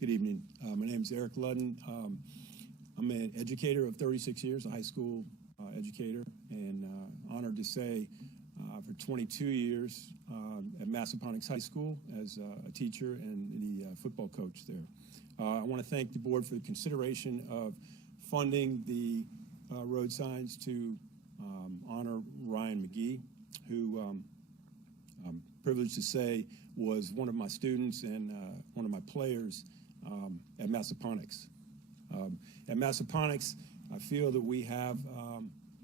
Good evening. My name is Eric Ludden. I'm an educator of 36 years, a high school educator, and honored to say for 22 years at Massaponax High School as a teacher and the football coach there. I want to thank the board for the consideration of funding the road signs to honor Ryan McGhee, who I'm privileged to say was one of my students and one of my players at Massaponax. At Massaponax, I feel that we have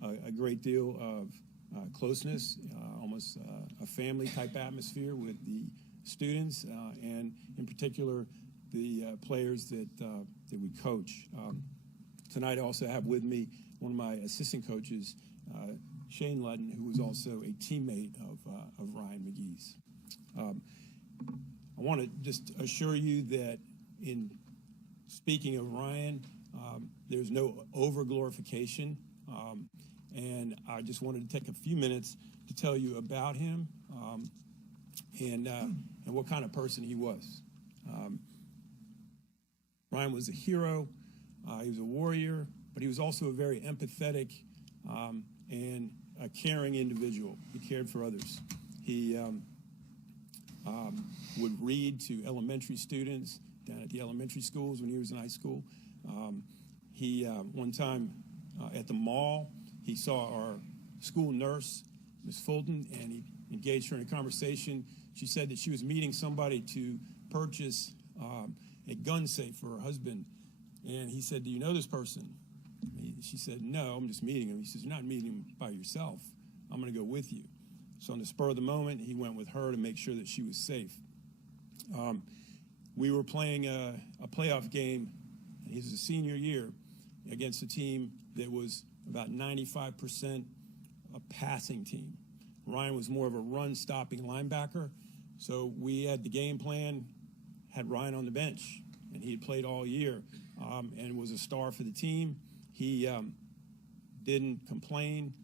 a great deal of closeness, almost a family-type atmosphere with the students, and in particular, the players that we coach. Tonight, I also have with me one of my assistant coaches, Shane Ludden, who was also a teammate of Ryan McGhee's. I want to just assure you that in speaking of Ryan, there's no over-glorification, and I just wanted to take a few minutes to tell you about him and what kind of person he was. Ryan was a hero, he was a warrior, but he was also a very empathetic and a caring individual. He cared for others. He would read to elementary students down at the elementary schools when he was in high school. One time at the mall, he saw our school nurse, Ms. Fulton, and he engaged her in a conversation. She said that she was meeting somebody to purchase a gun safe for her husband. And he said, "Do you know this person?" She said, "No, I'm just meeting him." He says, "You're not meeting him by yourself. I'm going to go with you." So on the spur of the moment, he went with her to make sure that she was safe. We were playing a playoff game, and his was a senior year, against a team that was about 95% a passing team. Ryan was more of a run-stopping linebacker, so we had the game plan, had Ryan on the bench, and he had played all year and was a star for the team. He didn't complain,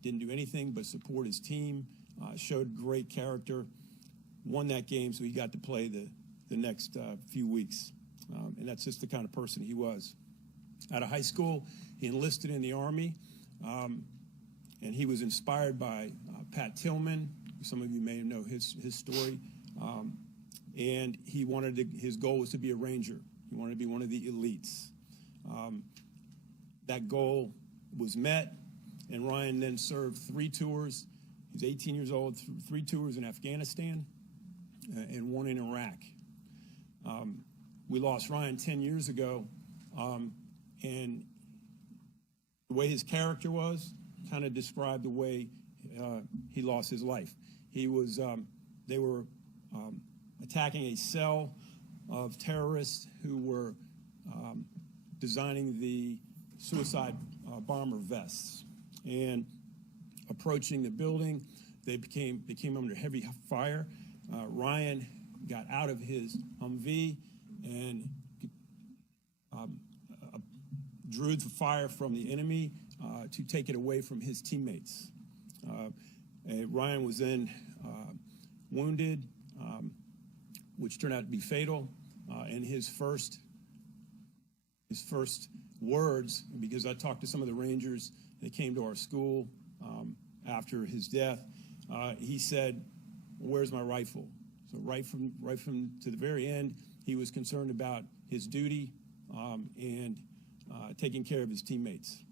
didn't do anything but support his team, showed great character, won that game, so he got to play the next few weeks. And that's just the kind of person he was. Out of high school, he enlisted in the Army, and he was inspired by Pat Tillman. Some of you may know his story. And his goal was to be a Ranger. He wanted to be one of the elites. That goal was met, and Ryan then served 3 tours. He was 18 years old, 3 tours in Afghanistan and 1 in Iraq. We lost Ryan 10 years ago, and the way his character was kind of described the way he lost his life. They were attacking a cell of terrorists who were designing the suicide bomber vests. And approaching the building, they came under heavy fire. Ryan got out of his Humvee and drew the fire from the enemy to take it away from his teammates. Ryan was then wounded, which turned out to be fatal. And his first words, because I talked to some of the Rangers that came to our school after his death, he said, "Where's my rifle?" So right from to the very end, he was concerned about his duty and taking care of his teammates.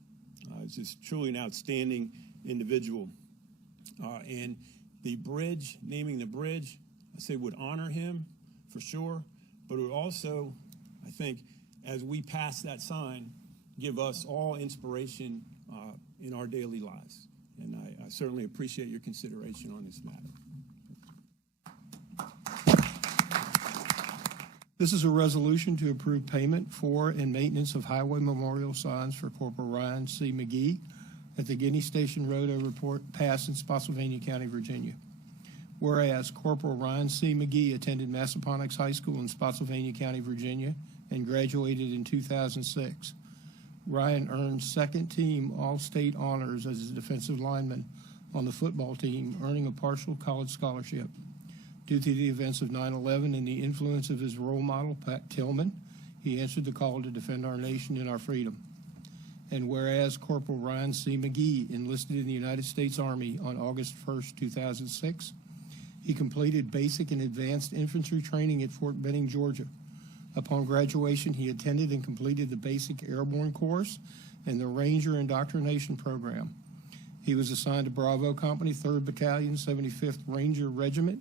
He's just truly an outstanding individual. And the bridge, naming the bridge, I say would honor him for sure, but it would also, I think, as we pass that sign, give us all inspiration in our daily lives. And I certainly appreciate your consideration on this matter. This is a resolution to approve payment for and maintenance of highway memorial signs for Corporal Ryan C. McGhee at the Guinea Station Road overpass in Spotsylvania County, Virginia. Whereas Corporal Ryan C. McGhee attended Massaponax High School in Spotsylvania County, Virginia, and graduated in 2006. Ryan earned second-team All-State honors as a defensive lineman on the football team, earning a partial college scholarship. Due to the events of 9/11 and the influence of his role model, Pat Tillman, he answered the call to defend our nation and our freedom. And whereas Corporal Ryan C. McGhee enlisted in the United States Army on August 1st, 2006, he completed basic and advanced infantry training at Fort Benning, Georgia. Upon graduation, he attended and completed the basic airborne course and the Ranger Indoctrination Program. He was assigned to Bravo Company, 3rd Battalion, 75th Ranger Regiment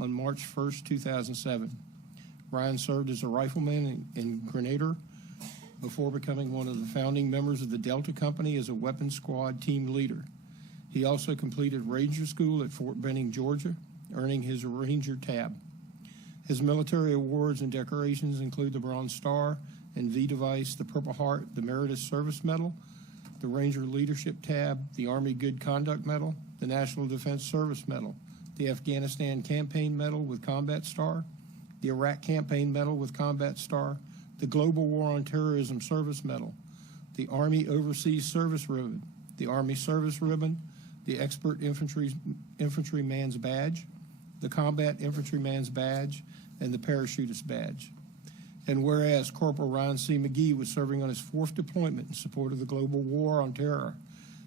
on March 1st, 2007. Ryan served as a rifleman and grenadier before becoming one of the founding members of the Delta Company as a weapons squad team leader. He also completed Ranger School at Fort Benning, Georgia, earning his Ranger tab. His military awards and decorations include the Bronze Star and V-Device, the Purple Heart, the Meritorious Service Medal, the Ranger Leadership tab, the Army Good Conduct Medal, the National Defense Service Medal, the Afghanistan Campaign Medal with Combat Star, the Iraq Campaign Medal with Combat Star, the Global War on Terrorism Service Medal, the Army Overseas Service Ribbon, the Army Service Ribbon, the Expert Infantryman's Badge, the Combat Infantryman's Badge, and the Parachutist Badge. And whereas Corporal Ryan C. McGhee was serving on his 4th deployment in support of the global war on terror,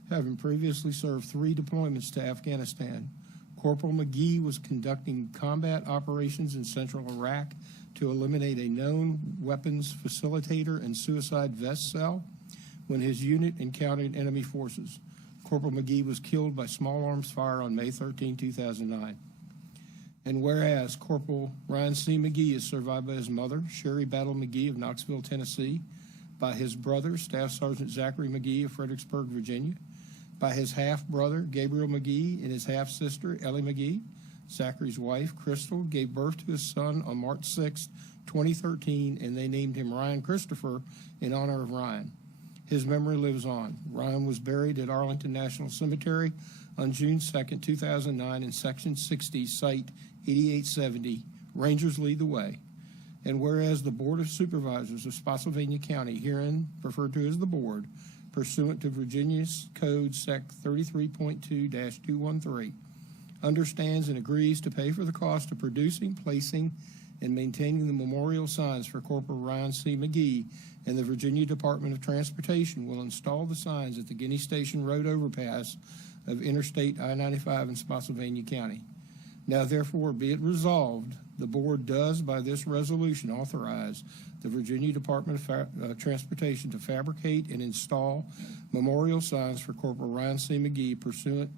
having previously served 3 deployments to Afghanistan, Corporal McGhee was conducting combat operations in central Iraq to eliminate a known weapons facilitator and suicide vest cell when his unit encountered enemy forces. Corporal McGhee was killed by small arms fire on May 13, 2009. And whereas Corporal Ryan C. McGhee is survived by his mother, Sherry Battle McGhee of Knoxville, Tennessee, by his brother, Staff Sergeant Zachary McGhee of Fredericksburg, Virginia, by his half-brother, Gabriel McGhee, and his half-sister, Ellie McGhee. Zachary's wife, Crystal, gave birth to his son on March 6, 2013, and they named him Ryan Christopher in honor of Ryan. His memory lives on. Ryan was buried at Arlington National Cemetery on June 2, 2009 in Section 60, Site 8870. Rangers lead the way. And whereas the Board of Supervisors of Spotsylvania County, herein referred to as the Board, pursuant to Virginia's Code Sec 33.2-213, understands and agrees to pay for the cost of producing, placing, and maintaining the memorial signs for Corporal Ryan C. McGhee, and the Virginia Department of Transportation will install the signs at the Guinea Station Road overpass of Interstate I-95 in Spotsylvania County. Now, therefore, be it resolved, the Board does, by this resolution, authorize the Virginia Department of Transportation to fabricate and install memorial signs for Corporal Ryan C. McGhee pursuant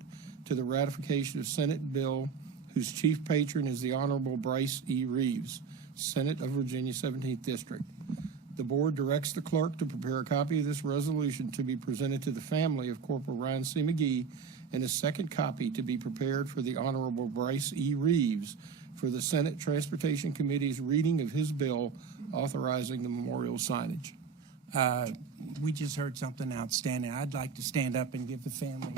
to the ratification of Senate bill whose chief patron is the Honorable Bryce E. Reeves, Senate of Virginia, 17th District. The Board directs the clerk to prepare a copy of this resolution to be presented to the family of Corporal Ryan C. McGhee, and a second copy to be prepared for the Honorable Bryce E. Reeves for the Senate Transportation Committee's reading of his bill authorizing the memorial signage. We just heard something outstanding. I'd like to stand up and give the family